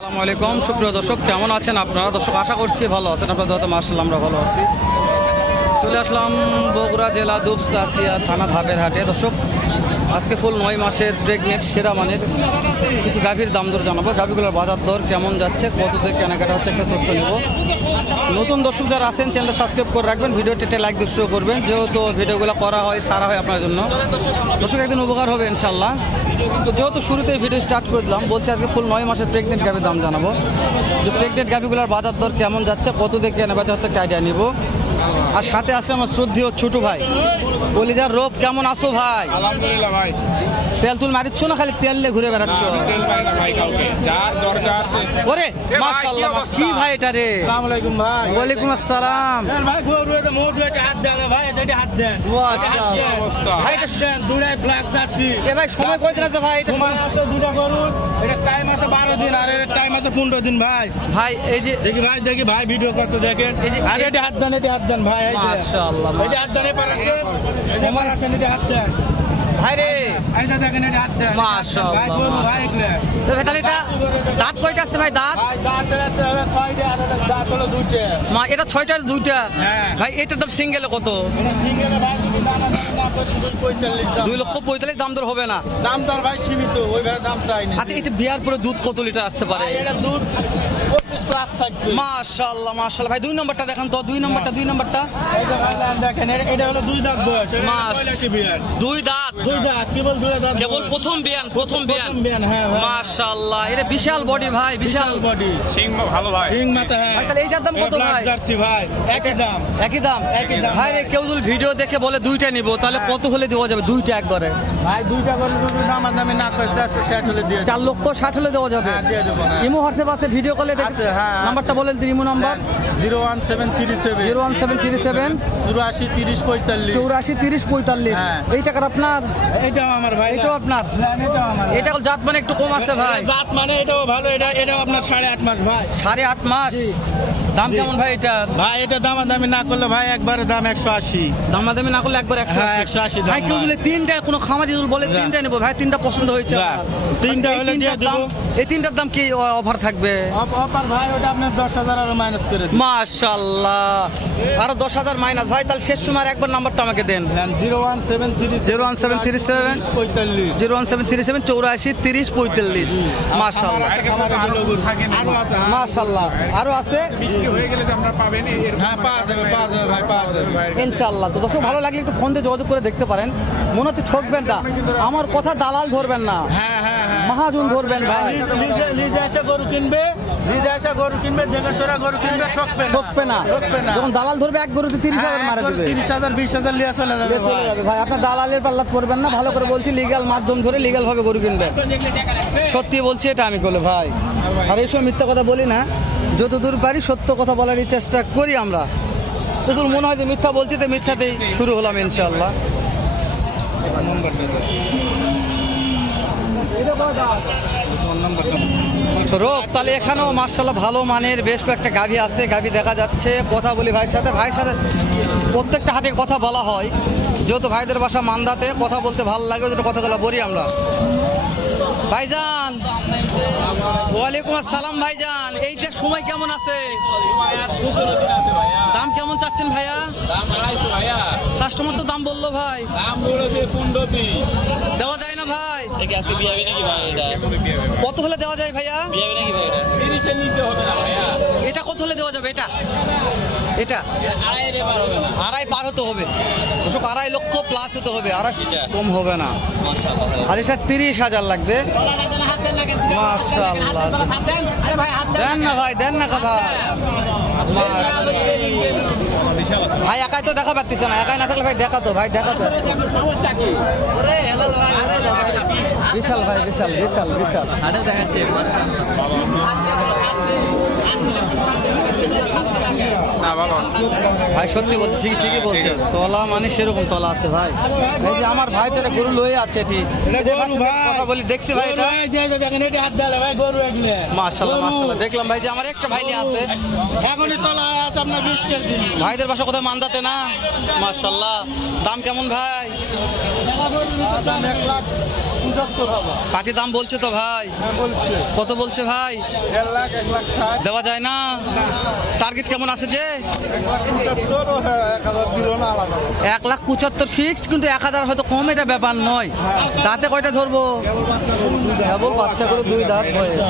আসসালামু আলাইকুম। সুপ্রিয় দর্শক, কেমন আছেন আপনারা? দর্শক, আশা করছি ভালো আছেন। আপনাদের হয়তো মার্শাল আমরা ভালো আছি। চলে আসলাম বগুড়া জেলা দুপসাসিয়া থানা ধাপের হাটে। দর্শক আজকে ফুল নয় মাসের প্রেগনেন্ট সেরা মানের। কিছু গাভীর দাম দর জানাব। গাভীগুলোর বাজার দর কেমন যাচ্ছে? কত থেকে কেনাকাটা হচ্ছে একটা তথ্য নেব। নতুন দর্শক যারা আছেন চ্যানেলটা সাবস্ক্রাইব করে রাখবেন। ভিডিওটিতে লাইক দৃশ্য করবেন। যেহেতু ভিডিওগুলো করা হয়, সারা হয় আপনার জন্য। দর্শক, একদিন উপকার হবে ইনশাল্লাহ তো যেহেতু শুরুতে ভিডিও স্টার্ট করে দিলাম, বলছি আজকে ফুল নয় মাসের প্রেগনেন্ট গাভীর দাম জানাব। যে প্রেগনেন্ট গাভীগুলোর বাজার দর কেমন যাচ্ছে, কত থেকে কেনা হচ্ছে, একটা আইডিয়া নিব। আর সাথে আছে আমার শ্রদ্ধেয় ছোট ভাই। বলি যা রোপ কেমন আছো ভাই? আলহামদুলিল্লাহ ভাই। তেল তুল মারিচ্ছ না? খালি তেল দিয়ে ঘুরে বেড়াচ্ছ? তেল পাই না ভাই কাউকে। যার দরকার সে। ওরে মাশাআল্লাহ কি ভাই এটা রে? আলাইকুম ভাই। ওয়ালাইকুম আসসালাম। ভাই গরু এটা মোট এটা হাত দেন ভাই এটা হাত দেন। মাশাআল্লাহ। অবস্থা। ভাই এটা দেন দুটাই ব্ল্যাক জার্সি এ ভাই সময় কই দিন আছে ভাই? এটা সময়- আছে দুটা গরু এটা টাইম আছে বারো দিন আর এর টাইম আছে পনেরো দিন ভাই। ভাই এই যে দেখি ভাই দেখি ভাই ভিডিও করতে দেখেন। আর এটা হাত দেন এটা হাত দেন ভাই এই যে। মাশাআল্লাহ এটা হাত দেন আছে এবার আসেন এটা হাত দেন। ভাই রে এই যে দেখেন এটা হাত দেন মাশাআল্লাহ, ভাই গরু ভাই এগুলা তো ভাই তাহলে এটা দাঁত কয়টা আছে ভাই দাঁত মা এটা ছয়টার দুইটা? হ্যাঁ। ভাই এটার দাম সিঙ্গেলে কত? দুই লক্ষ পঁয়তাল্লিশ দাম দর হবে না। দাম তার ভাই সীমিত ওই ভাই দাম চাইনি। আচ্ছা এটা বিয়ার পরে দুধ কত লিটার আসতে পারে? এটা দুধ মাশাআল্লাহ মাশাআল্লাহ। ভাই দুই নম্বরটা দেখান তো দুই নম্বরটা দুই নম্বরটা। দেখেন এটা- হলো দুই দাঁত বয়স দুই দাঁত। কেবল প্রথম বিয়ান প্রথম বিয়ান প্রথম বিয়ান। হ্যাঁ মাশাআল্লাহ এটা বিশাল বডি ভাই বিশাল বডি সিং ভালো ভাই। রিং মাথা হ্যাঁ। ভাই, তাহলে এইটার দাম কত ভাই? জার্সি ভাই একই দাম। একই দাম। একই দাম, ভাই রে কেউ যদি ভিডিও দেখে বলে দুইটা নিব তাহলে কত হলে দেওয়া যাবে? দুইটা একবারে। ভাই দুইটা করে যদি না করে হলে দিয়ে চার লক্ষ ষাট হলে দেওয়া যাবে। হ্যাঁ, দিয়ে দেবো, হ্যাঁ। ইমো হোয়াটসঅ্যাপ আছে ভিডিও কলে আছে, হ্যাঁ, নাম্বারটা বলেন দিন imo number. Zero one seven three seven. Zero one seven three seven. চুরাশি তিরিশ পঁয়তাল্লিশ। চৌরাশি তিরিশ পঁয়তাল্লিশ। হ্যাঁ। এই টাকার আপনার এটাও আমার ভাই এটাও আপনার? এটাও আমার এটা জাত মানে একটু কম আছে ভাই। জাত মানে এটাও ভালো এটা এটাও আপনার সাড়ে আট মাস ভাই। সাড়ে আট মাস? দাম কেমন ভাই এটা ভাই এটা দামাদামি না করলে ভাই একবারে দাম একশো আশি। দামাদামি না করলে একবার একশো হ্যাঁ, আশি। ভাই কেউ। যদি তিনটা কোনো খামারি যদি বলে। তিনটা নেব ভাই তিনটা পছন্দ হয়েছে। তিনটা হলে দিয়ে দাম দেবো। এই তিনটার দাম কি অফার থাকবে? অপার ভাই ওটা আপনার দশ হাজার আরও মাইনাস করে মাশাল্লাহ। আরও দশ হাজার মাইনাস ভাই তাহলে শেষ সময় একবার নাম্বারটা আমাকে দেন। জিরো ওয়ান সেভেন থ্রি 01737 পঁয়তাল্লিশ। Zero one seven three seven চৌরাশি তিরিশ পঁয়তাল্লিশ। মাশাল্লাহ। মাশাল্লাহ। আরও আছে। হয়ে ইনশাল্লাহ তো দর্শক ভালো লাগলে একটু ফোন দিয়ে যোগাযোগ করে দেখতে পারেন। মনে হচ্ছে ঠকবেন না। আমার কথা দালাল ধরবেন না। হ্যাঁ হ্যাঁ হ্যাঁ। মহাজন ধরবেন ভাই। লিজে- লিজে গরু কিনবে লিজে এসে গরু কিনবে দেখে গরু কিনবে ঠকবে না। ঠকবে না। যখন দালাল ধরবে এক গরুতে তিরিশ হাজার মারা দেবে। তিরিশ হাজার বিশ হাজার লিয়ে চলে যাবে চলে যাবে ভাই। আপনার দালালের পাল্লা করবেন না। ভালো করে বলছি লিগ্যাল মাধ্যম ধরে লিগ্যাল ভাবে গরু কিনবেন। সত্যি বলছি এটা আমি বলে ভাই। আর এইসব মিথ্যা কথা বলি না। যতদূর পারি সত্য কথা বলারই চেষ্টা করি আমরা। যতদূর মনে হয় যে মিথ্যা বলছি তো মিথ্যাতেই শুরু হলাম ইনশাল্লাহ রোগ তাহলে এখানেও মার্শাল্লাহ ভালো মানের বেশ কয়েকটা গাভী আছে, গাভী দেখা যাচ্ছে। কথা বলি ভাইয়ের সাথে। ভাইয়ের সাথে প্রত্যেকটা হাটে কথা বলা হয়। যেহেতু ভাইদের বাসা মান্দাতে কথা বলতে ভালো লাগে জন্য কথাগুলো বলি আমরা। ভাইজান! ওয়ালাইকুম আসসালাম ভাইজান। এইটার সময় কেমন আছে? দাম কেমন চাচ্ছেন ভাইয়া? কাস্টমার তো দাম বলল ভাই। দাম বলেছে ভাই? কত হলে দেওয়া যায় ভাইয়া? এটা? কত হলে দেওয়া যাবে? এটা? এটা? আড়াই পার হতে হবে। দর্শক আড়াই লক্ষ প্লাস হতে হবে। আড়াই কম হবে না। আর এটা তিরিশ হাজার লাগবে। মাশাআল্লাহ। দেন না ভাই দেন না কা ভাই, একাই তো দেখা পাচ্ছিস না। একাই না থাকলে ভাই দেখাতো ভাই দেখাতো বিশাল ভাই, বিশাল বিশাল বিশাল। না ভাই সত্যি বলছে ঠিক ঠিকই বলছে তলা মানে সেরকম তলা আছে ভাই। এই যে আমার ভাই তো গরু লয়ে আছে এটি। কথা বলি দেখছি ভাই এটা। দেখলাম ভাই যে আমার একটা ভাই নিয়ে আছে। এখনই তলা আছে আপনার বিশ কেজি। ভাইদের বাসা কোথায়? মান্দাতে না? মাশাল্লাহ। দাম কেমন ভাই? দাম এক লাখ পাটি দাম বলছে তো ভাই? হ্যাঁ বলছে। কত বলছে ভাই? দেড় দেওয়া যায় না। টার্গেট কেমন আছে যে? এক লাখ পঁচাত্তর ফিক্স কিন্তু এক হাজার হয়তো কম এটা ব্যাপার নয়। তাতে কয়টা ধরবো? বাচ্চা করে দুই দাঁত বয়স।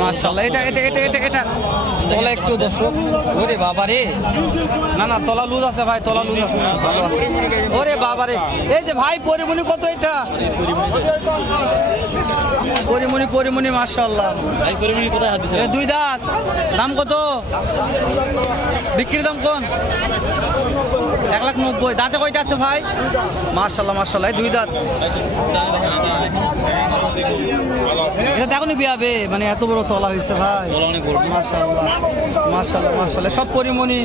মার্শাল্লাহ এটা এটা এটা এটা এটা। তলা একটু দর্শক। ওরে বাবা রে না না তলা লুজ আছে ভাই তলা লুজ আছে। ভালো আছে। ওরে বাবা রে এই যে ভাই পরিমণি কত এটা? পরিমণি পরিমণি মার্শাল্লাহ ভাই পরিমাণে কোথায় হাত এ দুই দাঁত। দাম কত? বিক্রির দাম কোন? লাখ নব্বই। দাঁতে কয়টা আছে ভাই? মার্শাল্লাহ মার্শাল্লাহ দুই দাঁত। এটা দেখো নি বিয়াবে মানে এত বড় তলা হয়েছে ভাই। মার্শাল্লাহ মার্শাল্লাহ মার্শাল্লাহ সব পরিমণি।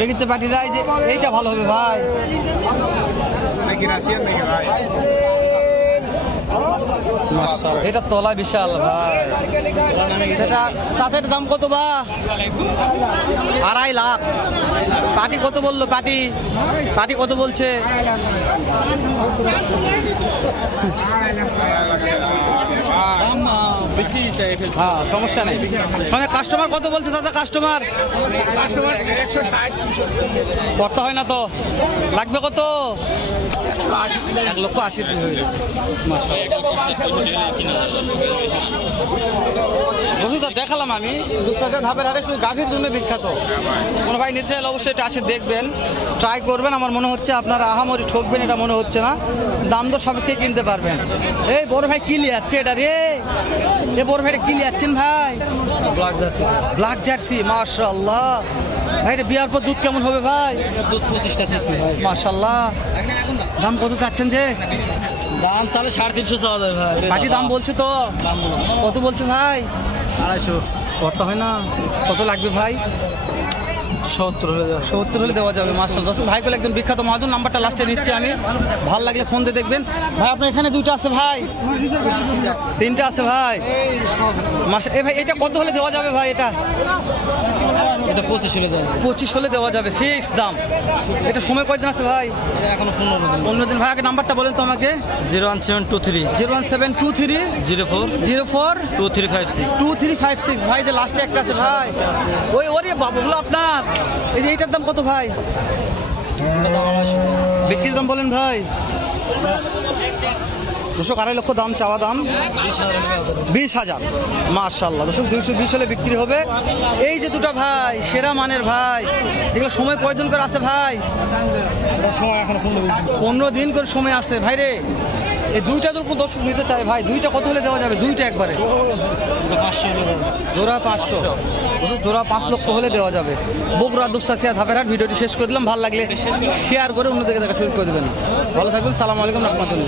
দেখিচ্ছে পাটিরা এই যে এইটা ভালো হবে ভাই নাকি রাশিয়ান নাকি ভাই। এটা তলা বিশাল ভাই। সেটা তাতে দাম কত বা? আড়াই লাখ। পাটি কত বলল পাটি পাটি কত বলছে? হ্যাঁ সমস্যা নেই। মানে কাস্টমার কত বলছে দাদা কাস্টমার করতে হয় না তো? লাগবে কত? এক লক্ষ আশি বসুদা দেখালাম আমি। দুশো ধাপের হাটে শুধু গাভীর জন্য বিখ্যাত। কোনো ভাই নিতে চাইলে অবশ্যই এটা আসে দেখবেন ট্রাই করবেন। আমার মনে হচ্ছে আপনারা আহামরি ঠকবেন এটা মনে হচ্ছে না। দাম দর সাপেক্ষে কিনতে পারবেন। এই বড় ভাই কি লিয়াচ্ছে এটা রে? এ বড় ভাইটা কি লিয়াচ্ছেন ভাই? Black jersey. ব্ল্যাক জার্সি মাশাল্লাহ ভাই এটা বিয়ার পর দুধ কেমন হবে ভাই? দুধ পঁচিশটা ভাই। দাম কত চাচ্ছেন যে? দাম সাড়ে সাড়ে তিনশো চাওয়া ভাই। দাম বলছে তো। কত বলছে ভাই? আড়াইশো। কত হয় না? কত লাগবে ভাই? সত্তর সত্তর হলে দেওয়া যাবে দর্শক ভাই বলে একজন বিখ্যাত। মহাজন নাম্বারটা লাস্টে দিচ্ছি আমি। ভালো লাগলে ফোন দিয়ে দেখবেন। ভাই আপনার এখানে দুইটা আছে ভাই? তিনটা আছে ভাই। মাস- এ ভাই এটা কত হলে দেওয়া যাবে ভাই এটা? এটা পঁচিশ হলে দেবে পঁচিশ হলে দেওয়া যাবে ফিক্স দাম। এটা সময় কয়দিন আছে ভাই? এখনও পনেরো দিন। অন্য দিন। ভাই আগে নাম্বারটা বলেন তো আমাকে। Zero one seven two three. Zero one seven two three. Zero four. Zero four. Two three five six. Two three five six. ভাই যে লাস্টে একটা আছে ভাই। ওই ওরে বাবুগুলো আপনার। এই যে এইটার দাম কত ভাই? বিক্রির দাম বলেন ভাই। দুশো আড়াই লক্ষ দাম, চাওয়া দাম। বিশ হাজার। মার্শাল্লাহ দুশো দুইশো বিশ হলে বিক্রি হবে। এই যে দুটো ভাই, সেরা মানের ভাই। এগুলো সময় কয়দিন করে আছে ভাই? পনেরো দিন করে সময় আছে। ভাই রে, এই দুইটা কোনো দর্শক নিতে চায় ভাই। দুইটা কত হলে দেওয়া যাবে? দুইটা একবারে। জোড়া পাঁচশো। জোড়া পাঁচ লক্ষ হলে দেওয়া যাবে। বগুড়া দুপসাচিয়া ধাপের হাট ভিডিওটি শেষ করে দিলাম। ভালো লাগলে শেয়ার করে অন্যদিকে দেখা শুরু করে দেবেন। ভালো থাকবেন। সালাম আলাইকুম রহমতুল্লাহ।